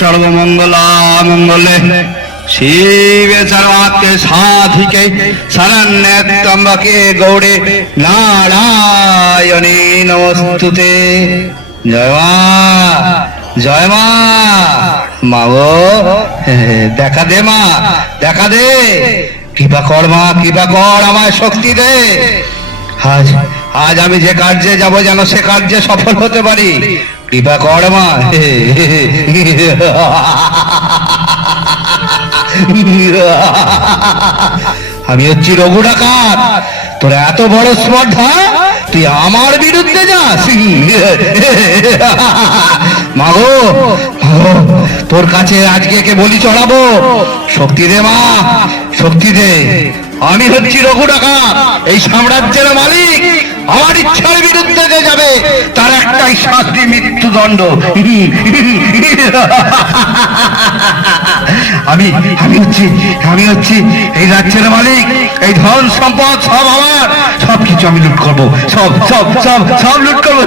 সর্বমঙ্গলা মঙ্গলে শিবে সর্বাত্মে সাধিকে শরণ্যে গৌড়ে নারায়ণে নমস্তুতে জয় মা জয় মা মা গো দেখা দে মা, দেখা দে। কৃপা কর মা, কৃপা কর আমার শক্তি দে। আজ আজ আমি যে কার্যে যাব যেন সে কার্যে সফল হতে পারি। কৃপা কর মা আমি হচ্ছি রঘু ডাকাত। তোর এত বড় স্পর্ধা, তুই আমার বিরুদ্ধে যাস। মাগো তোর কাছে আজকে কে বলি চড়াবো। শক্তি দে মা, শক্তি দে। আমি হচ্ছি রঘু ডাকাত, এই সাম্রাজ্যের মালিক। আমার ইচ্ছার বিরুদ্ধে যে যাবে, তার একটাই শাস্তি মৃত্যুদণ্ড। আমি আমি হচ্ছি আমি হচ্ছি এই রাজ্যের মালিক, এই ধন সম্পদ সব আমার। সব কিছু আমি লুট করব। সব সব সব সব লুট করব।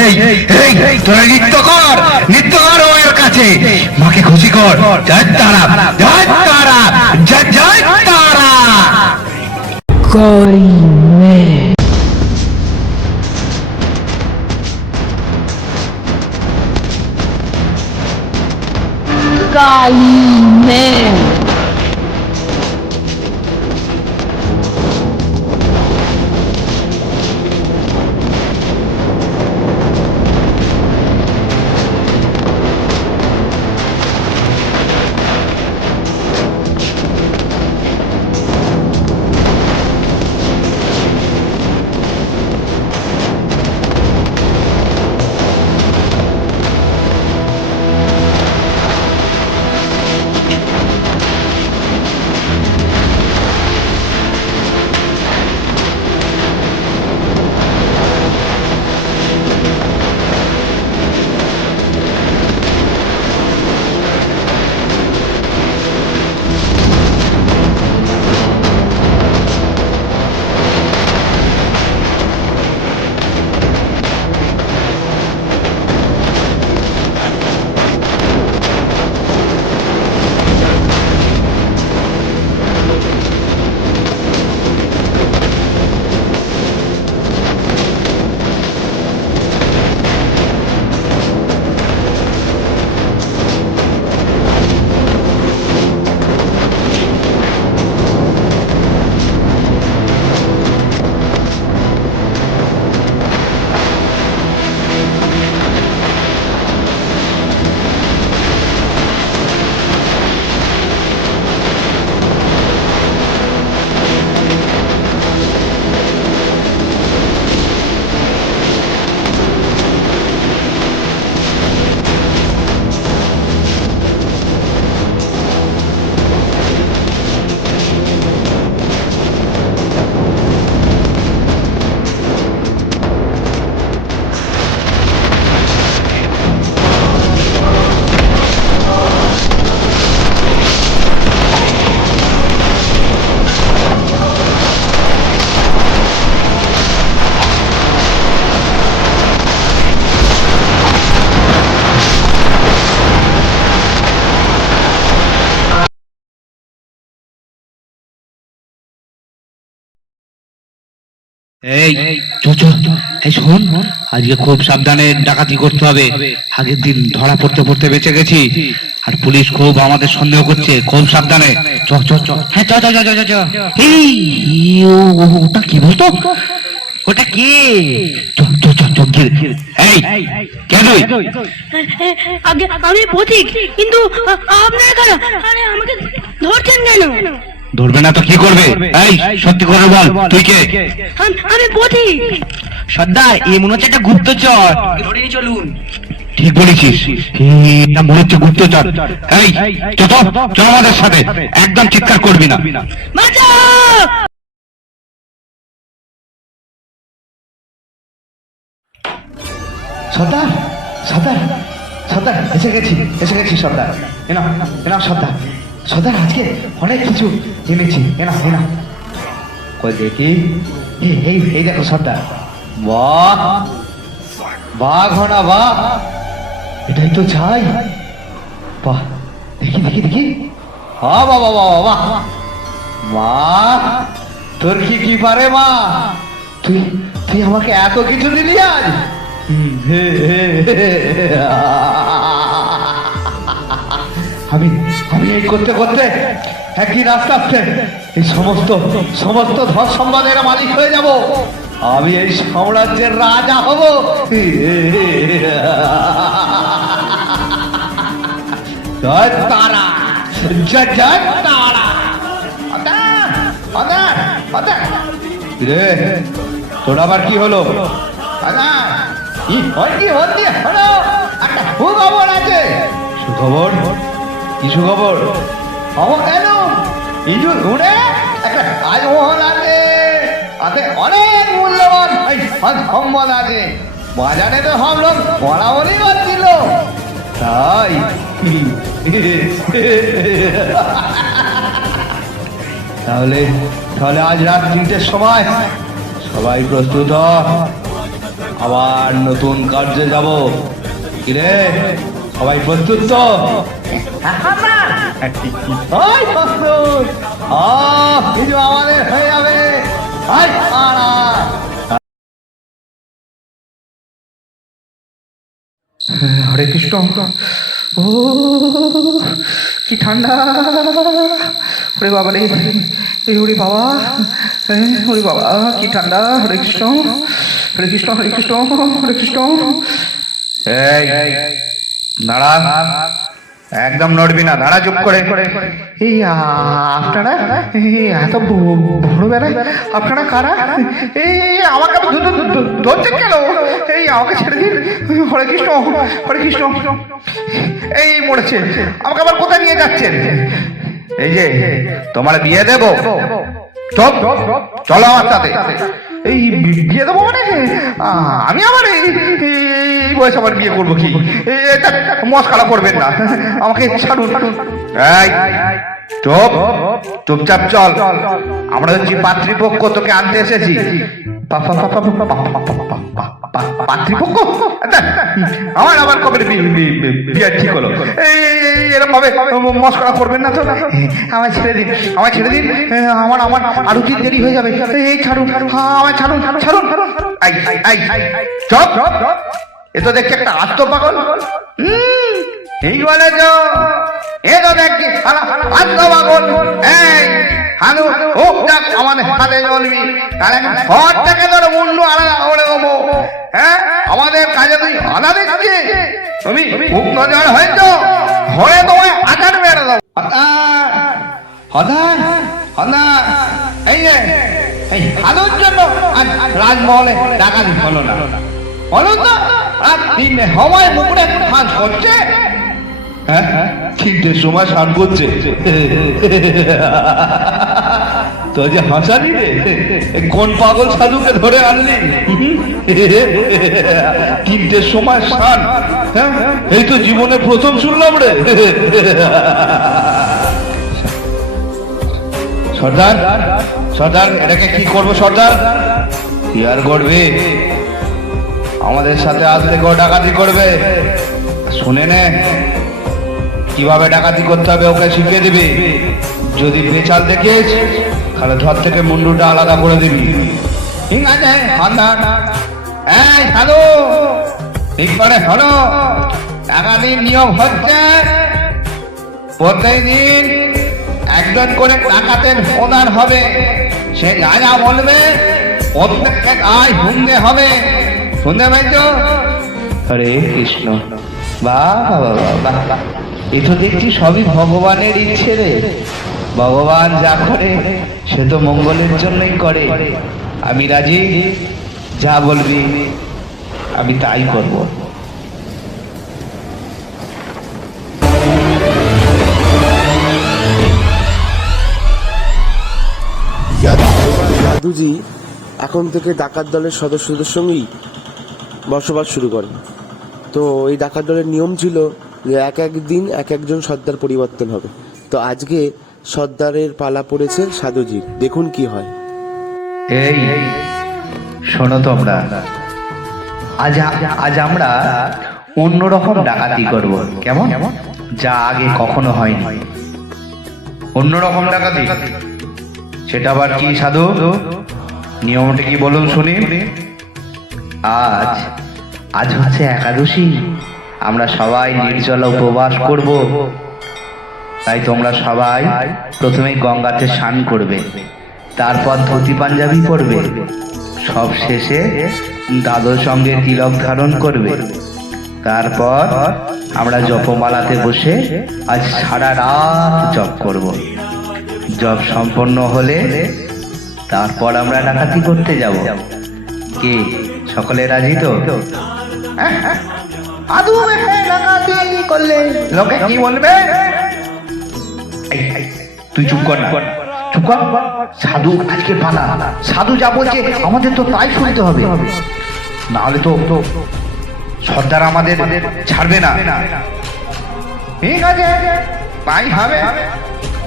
এই এই, তোরা নৃত্য কর নৃত্য কর ওর কাছে। মাকে খুশি কর। জয় তারা জয় তারা, জয় জয় তারা Galinha. এই চো এই শোন আজকে খুব সাবধানে ডাকাতি করতে হবে। আগের দিন ধরা পড়তে পড়তে বেঁচে গেছি। আর পুলিশ খুব আমাদের সন্দেহ করছে খুব সাবধানে। চ চ চ। হ্যাঁ চ চ চ চ চ, এই ওটা কি বলতো? ওটা কে? চ চ চ চ এই কে তুই? আগে আমি পথিক কিন্তু আপনারা কারা? আরে আমাকে ধরছেন কেন? ধরবে না তো কি করবে? এই সত্যি করে বল তুই কে? আম- পথিক সর্দার এ মনে হচ্ছে একটা গুপ্তচর। ধরেই চলুন। ঠিক বলেছিস। এটা মনে হচ্ছে গুপ্তচর? এই চল চল আমাদের সাথে। একদম চিৎকার করবি না। সর্দার সর্দার সর্দার এসে গেছি এসে গেছি সর্দার। এনা এনা সর্দার। সর্দার আজকে অনেক কিছু এনেছি এনা এনা কই দেখি এই এই দেখো সর্দার বাহ বাঘ হনা বাহ এটাই তো চাই বাহ দেখি দেখি দেখি হা বাবা বাবা বাহ মা তোর কি কি পারে মা তুই তুই আমাকে এত কিছু দিলি আজ হে, হে। আমি আমি এই করতে করতে একই রাস্তা আছে এই সমস্ত সমস্ত ধর সম্পদের মালিক হয়ে যাব। আমি এই সাম্রাজ্যের রাজা হব। জয় তারা, জয় জয় তারা। রে, তোর আবার কি হলো? কি হলো একটা সুখবর আছে। সুখবর? কি সুখবর খবর কেন ইঁদুর ঘুরে একটা রাজমহল আছে। তাতে অনেক মূল্যবান এই সম্পদ আছে। বাজারে তো সব লোক বরাবরই করছিল তাই। তাহলে তাহলে আজ রাত তিনটের সময় সবাই প্রস্তুত আবার নতুন কার্যে যাব। কিরে সবাই প্রস্তুত। তো আমাদের হয়ে যাবে। হরে কৃষ্ণ। ও কি ঠান্ডা। ওরে বাবা রে। ওরে বাবা। ওরে বাবা কি ঠান্ডা। হরে কৃষ্ণ। হরে কৃষ্ণ হরে কৃষ্ণ হরে কৃষ্ণ। এই। দাঁড়া একদম নড়বি না, দাঁড়া চুপ করে। এই আপনারা? এত ব- বড় বেলায় আপনারা কারা? এই আমাকে ধরছেন কেন? এই, আমাকে ছেড়ে দিন। হরে কৃষ্ণ হরে কৃষ্ণ। এই মরেছে। আমাকে আবার কোথায় নিয়ে যাচ্ছেন? এই যে, তোমার বিয়ে দেব। চপ, চলো আমার সাথে। এই বিয়ে দেবো মানে? আমি আবার এই বয়সে আবার বিয়ে করব কি? এটা মস্কারা করবেন না। আমাকে ছাড়ুন। চুপ, চুপচাপ চল। আমরা হচ্ছি পাত্রীপক্ষ তোকে আনতে এসেছি। পাপা পাপা পাপা পা- পা- পা- পা- পা- পা- পা- পা- পাত্রীপক্ষ? আচ্ছা, আমার আবার কবে বিয়ে ঠিক হলো? এরকম ভাবে মস্করা করবেন না তো? আমায় ছেড়ে দিন আমায় ছেড়ে দিন। আমার আমার আরও কি দেরি হয়ে যাবে? এই ছাড়ুন হ্যাঁ, ছাড়ুন ছাড়ুন ছাড়ুন। আই আই আই চপ এ তো দেখছি একটা আত্মপাগল হুম, ঠিক বলেছ এ তো দেখছি আত্মপাগল এই, হানু ও দেখ আমাদের তাহলে ঘর থেকে তোর মুন্ডু আলাদা করে দেবো। হ্যাঁ আমাদের কাজে তুই আলাদা দেখছিস তুমি খুব নজর হয়েছ। ঘরে তোমায় আচার মেরে দেবো। হদার হদার এই যে, এই হালুর জন্য আজ রাজমহলে ডাকাতি হলো না। বলো তো, রাত তিনটে সময় মুকুরে ফাঁস করছে হ্যাঁ? তিনটের সময় স্নান করছে। তো যে হাসালি রে কোন পাগল সাধুকে ধরে আনলি? তিনটের সময় স্নান হ্যাঁ? এই তো জীবনে প্রথম শুনলাম রে। সর্দার সর্দার, এটাকে কি করব সর্দার? কি আর করবে? আমাদের সাথে আসতে থেকে ডাকাতি করবে। শুনে নে। কীভাবে ডাকাতি করতে হবে ওকে শিখিয়ে দিবি? যদি বেচাল দেখিস তাহলে ধর থেকে মুন্ডুটা আলাদা করে দিবি। ঠিক আছে সর্দার এই, সাধু! ঠিক করে হলো ডাকাতির নিয়ম হচ্ছে প্রত্যেকদিন একজন করে ডাকাতের প্রধান হবে। সে যা যা বলবে, প্রত্যেককে তাই শুনতে হবে। শুনতে পাইছো হরে কৃষ্ণ। বাহ বাহ বাহ বাহ। এ তো দেখছি সবই ভগবানের ইচ্ছে রে। ভগবান যা করে, সে তো মঙ্গলের জন্যই করে। আমি রাজি? যা বলবি, আমি তাই করব। দাদুজি, এখন থেকে ডাকাত দলের সদস্যদের সঙ্গেই বসবাস শুরু করে তো এই ডাকাত দলের নিয়ম ছিল এক এক দিন এক একজন সর্দার পরিবর্তন হবে। তো আজকে সর্দারের পালা পড়েছে সাধুজির। দেখুন কি হয়। এই, শোনো তোমরা। আজ আজ আমরা অন্যরকম ডাকাতি করব। কেমন? যা আগে কখনো হয়নি। অন্যরকম ডাকাতি? সেটা আবার কি সাধু? নিয়মটা কি বলুন শুনি। আজ আজ হচ্ছে একাদশী। আমরা সবাই নির্জলা উপবাস করব। তাই তোমরা সবাই প্রথমে গঙ্গাতে স্নান করবে, তারপর ধুতি পাঞ্জাবি পরবে, সব শেষে দাদর সঙ্গে তিলক ধারণ করবে। তারপর আমরা জপমালাতে বসে আজ সারা রাত জপ করব। জপ সম্পন্ন হলে তারপর আমরা ডাকাতি করতে যাব। কে? সকলে রাজি তো? তুই চুপ কর চুপ কর। সাধু আজকে পালা সাধু যা বলছে, আমাদের তো তাই শুনতে হবে। না হলে তো সর্দার আমাদের ছাড়বে না। ঠিক আছে, তাই হবে।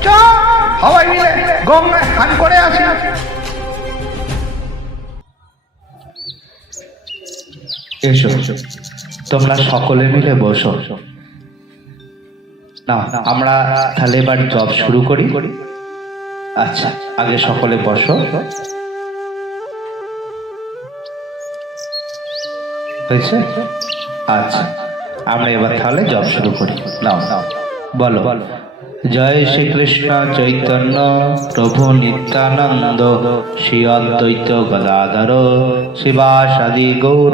চ সবাই মিলে গঙ্গায় স্নান করে আসি। এসো। তোমরা সকলে মিলে বসো। না, আমরা তাহলে এবার জব শুরু করি। আচ্ছা আগে সকলে বসো। হয়েছে? আচ্ছা আমরা এবার তাহলে জব শুরু করি। নাও নাও, বলো। বলো জয় শ্রীকৃষ্ণ চৈতন্য প্রভু নিত্যানন্দ শ্রী অদ্বৈত গদাধর শিবাসাদি গৌর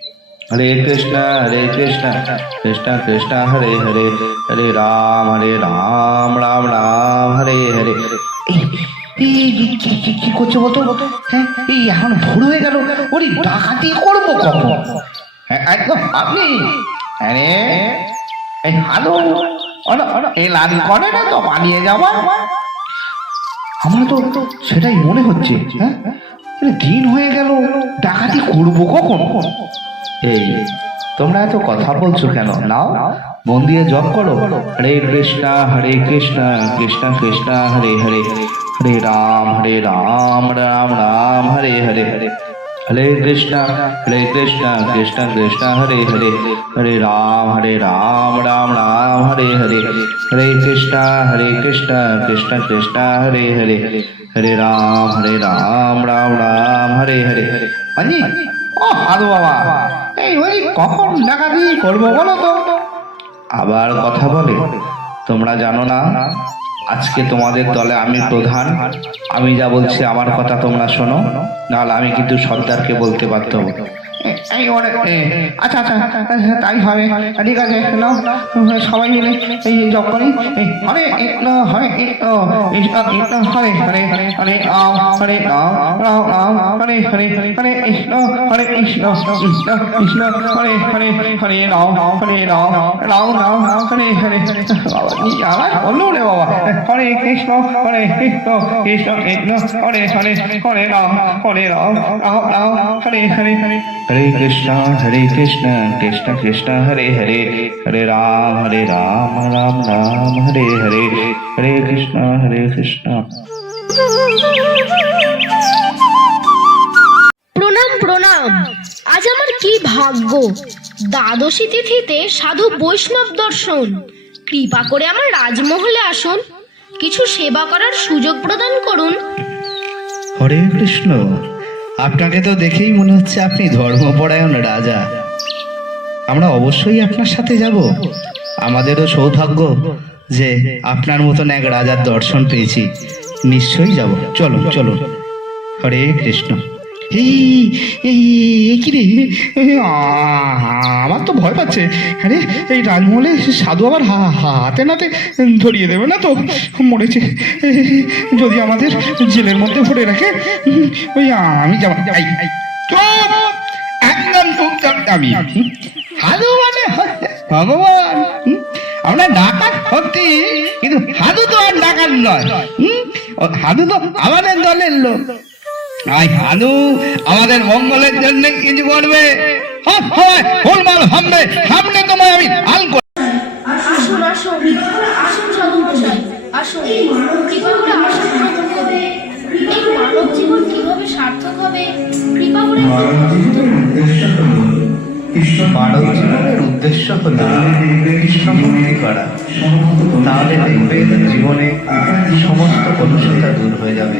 হরে কৃষ্ণ হরে কৃষ্ণ কৃষ্ণ কৃষ্ণ, হরে হরে হরে রাম হরে রাম রাম রাম, হরে হরে। কি- করছে বলতো হ্যাঁ এই, এখন ভোর হয়ে গেল। ওরে, ডাকাতি করব কখন? হ্যাঁ একদম, আপনি? আরে, এই অন এই লাল করে না তো, পালিয়ে যাওয়া আমার তো সেটাই মনে হচ্ছে হ্যাঁ? দিন হয়ে গেল, ডাকাতি করব কখন? এই, তোমরা এত কথা বলছো কেন? নাও, মন দিয়ে জপ করো। হরে কৃষ্ণ হরে কৃষ্ণ কৃষ্ণ কৃষ্ণ, হরে হরে। হরে রাম হরে রাম রাম রাম, হরে হরে। হরে হরে কৃষ্ণ হরে কৃষ্ণ কৃষ্ণ কৃষ্ণ, হরে হরে। হরে রাম হরে রাম রাম রাম, হরে হরে। হরে কৃষ্ণ হরে কৃষ্ণ কৃষ্ণ কৃষ্ণ, হরে হরে। হরে রাম হরে রাম রাম রাম, হরে হরে। পানি ও হালু বাবা। এই ওই কখন করব বলো তো? আবার কথা বলে? তোমরা জানো না? আজকে তোমাদের দলে আমি প্রধান। আমি যা বলছি আমার কথা তোমরা শোনো। নাহলে আমি কিন্তু সর্দারকে বলতে হব। এই ওরে আচ্ছা আচ্ছা আচ্ছা, তাই হবে ঠিক আছে নাও সবাই মিলে এই জব করি এই, হরে কৃষ্ণ হরে রাম হরে হরে হরে কৃষ্ণ হরে কৃষ্ণ কৃষ্ণ কৃষ্ণ হরে হরে হরে রাম হরে রাম রাম রাম হরে হরে বাবা আমার বলল রে বাবা হরে কৃষ্ণ হরে কৃষ্ণ কৃষ্ণ কৃষ্ণ হরে হরে হরে রাম হরে রাম রাম রাম হরে হরে হরে হরে কৃষ্ণ হরে কৃষ্ণ কৃষ্ণ কৃষ্ণ হরে হরে। হরে রাম হরে রাম রাম রাম হরে হরে। হরে কৃষ্ণ হরে কৃষ্ণ। প্রণাম প্রণাম। আজ আমার কি ভাগ্য? দ্বাদশী তিথিতে সাধু বৈষ্ণব দর্শন। কৃপা করে আমার রাজমহলে আসুন। কিছু সেবা করার সুযোগ প্রদান করুন। হরে কৃষ্ণ। আপনাকে তো দেখেই মনে হচ্ছে আপনি ধর্মপরায়ণ রাজা। আমরা অবশ্যই আপনার সাথে যাব। আমাদেরও সৌভাগ্য যে আপনার মতন এক রাজার দর্শন পেয়েছি। নিশ্চয়ই যাব। চলো চলো হরে কৃষ্ণ। এই এই এই কি রে? এ, আমার তো ভয় পাচ্ছে। আরে এই রাজমহলে সাধু আবার হাতে নাতে ধরিয়ে দেবে না তো? মরেছে। এ, যদি আমাদের জেলের মধ্যে ভরে রাখে ওই আমি যাব! একদম আমি? হাদু মানে ভগবান? আমরা ডাকাত সত্যি কিন্তু হাদু তো আর ডাকাত নয়। হাদু তো আমাদের দলের লোক। আই হানু আমাদের মঙ্গলের জন্য কিছু করবে? হ্যাঁ, হ্যাঁ, গোলমাল ভাববে সামনে তোমায় আমি হাল করে আসুন আসুন আসুন সাধু মশাই আসুন। কৃপা করে আসুন প্রভু কবি। এই মানব জীবন কীভাবে সার্থক হবে? কৃপা করে মানব জীবনের উদ্দেশ্য হলো কৃষ্ণ ভক্তি করা তাহলে দেখবে জীবনে সমস্ত কলুষতা দূর হয়ে যাবে।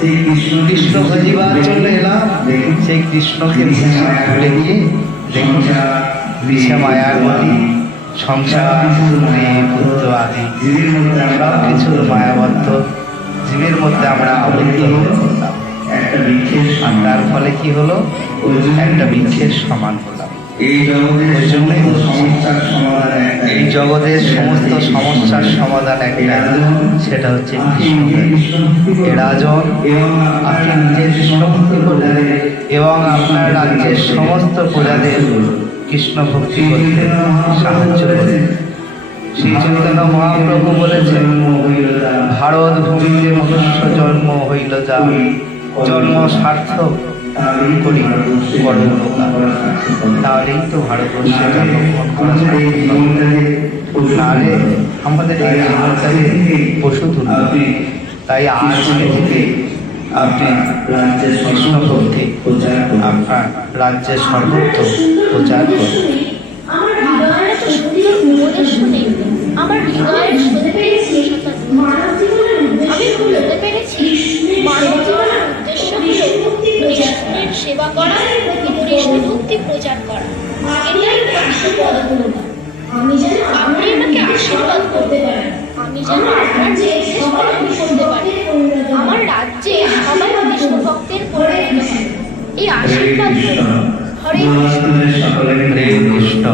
ভগবান কৃষ্ণ জন্য এলাম। সেই কৃষ্ণকে ভুলে গিয়ে দেখুন বিষে মায়ার গতি সংসার স্ত্রী, পুত্র আদি। সব কিছুর মায়াবদ্ধ। জীবের মধ্যে আমরা আবদ্ধ। হয়ে পড়লাম আর তার ফলে কি হলো? একটা বৃক্ষের সমান হলাম জন্যই বলছি, এই জগতের সমস্ত সমস্যার সমাধান একটা। সেটা হচ্ছে রাজন এবং আপনার রাজ্যের সমস্ত প্রজাদের কৃষ্ণ ভক্তি করতে সাহায্য করুন শ্রী চৈতন্য মহাপ্রভু বলেছেন ভারত ভূমিতে মনুষ্য জন্ম হইল যা জন্ম সার্থক। তাহলেই তো ভারতবর্ষে জন্মগ্রহণ করা নাহলে আমাদের এই জীবনটাকে তাই আজ থেকে আপনি কৃষ্ণ ভক্তি আপনার রাজ্যের সর্বত্র প্রচার করুন মানব জীবনের উদ্দেশ্য হল কৃষ্ণের সেবা করা কৃষ্ণ ভক্তি প্রচার করা। এটাই প্রকৃত পদগুলো আপনি আমাকে আশীর্বাদ করতে পারেন। আমি যেন আপনার নির্দেশ পালন করতে পারি আমার রাজ্যে সবাই কৃষ্ণ ভক্তের পরিণত হয়। এই আশীর্বাদ হরে কৃষ্ণ। হরে কৃষ্ণ।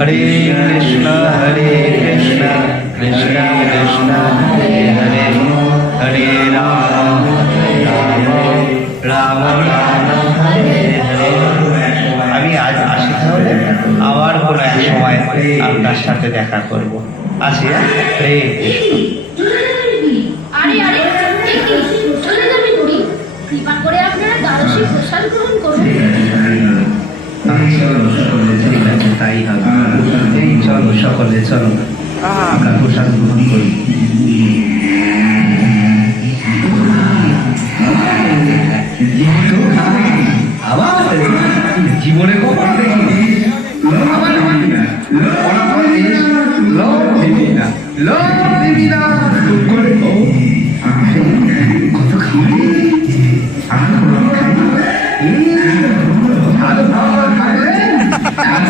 হরে কৃষ্ণ। হরে আপনার সাথে দেখা করব। আসি হ্যাঁ? হরে কৃষ্ণ আরে আরে এ কি চলে যাবে বুড়ি। কৃপা করে আপনারা দ্বাদশী প্রসাদ গ্রহণ করুন। তাই হবে। চলো সকলে চলো। আমরা প্রসাদ গ্রহণ করি। দিবি না লোক দিবি না কত খাবি আমি কোনো খাই ভালো খাবার খাইলে এত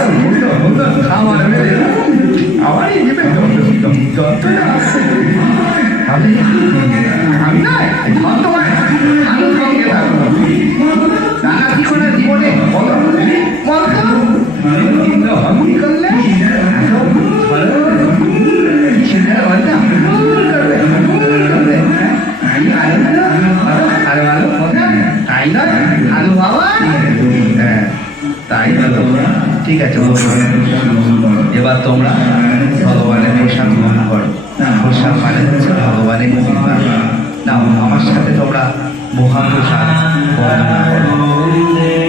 ঠিক আছে এবার তোমরা ভগবানের প্রসাদ গ্রহণ করো। প্রসাদ মানে হচ্ছে ভগবানের কৃপা। না আমার সাথে তোমরা মহাপ্রসাদ বর্ণনা করো।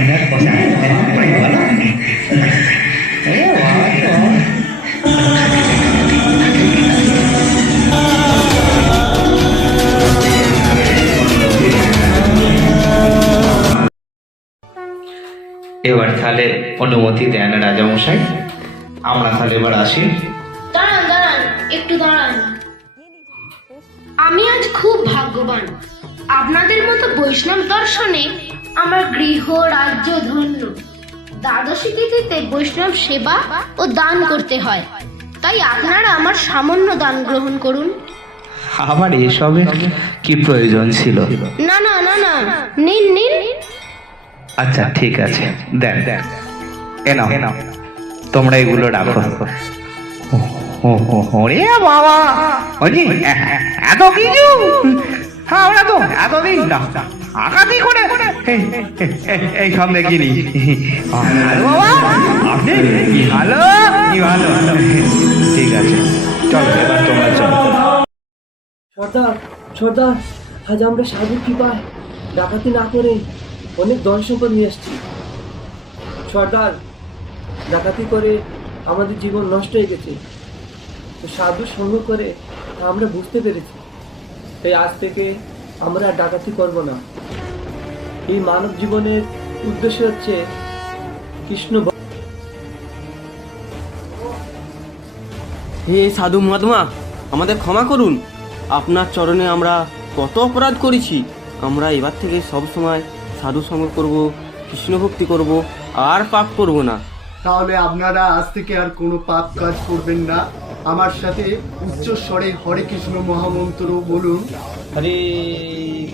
অনেক প্রসাদ ভালো এ বাবা এবার তাহলে অনুমতি দেন রাজামশাই। আমরা তাহলে এবার আসি। দাঁড়ান দাঁড়ান, একটু দাঁড়ান। আমি আজ খুব ভাগ্যবান। আপনাদের মতো বৈষ্ণব দর্শনে আমার গৃহ রাজ্য ধন্য দ্বাদশী তিথিতে বৈষ্ণব সেবা ও দান করতে হয় তাই আপনারা আমার সামান্য দান গ্রহণ করুন আমার এসবের কি প্রয়োজন ছিল না না না না নিন নিন আচ্ছা ঠিক আছে দেন দেন এ নাও এ নাও তোমরা এগুলো রাখো ওরে বাবা ওজি এত কিছু হ্যাঁ আমরা তো এতদিন না। আকাতি করে। এই- সব দেখিনি। আপনি? ভালো কি ভালো? ঠিক আছে। চলো এবার তোমরা চলো। সর্দার সর্দার আজ আমরা কৃপায় ডাকাতি না করে অনেক ধন সম্পদ নিয়ে আসছি সর্দার ডাকাতি করে আমাদের জীবন নষ্ট হয়ে গেছে। তো সাধু সঙ্গ করে আমরা বুঝতে পেরেছি। তাই আজ থেকে আমরা আর ডাকাতি করব না। এই মানব জীবনের উদ্দেশ্য হচ্ছে কৃষ্ণ হে সাধু মহাত্মা আমাদের ক্ষমা করুন। আপনার চরণে আমরা কত অপরাধ করেছি আমরা এবার থেকে সব সময় সাধু সঙ্গ করব কৃষ্ণ ভক্তি করব আর পাপ করব না। তাহলে আপনারা আজ থেকে আর কোনো পাপ কাজ করবেন না। আমার সাথে উচ্চ স্বরে হরে কৃষ্ণ মহামন্ত্র বলুন। হরে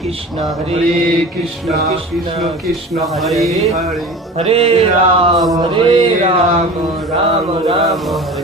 কৃষ্ণ হরে কৃষ্ণ কৃষ্ণ কৃষ্ণ হরে হরে হরে। রাম হরে রাম রাম রাম হরে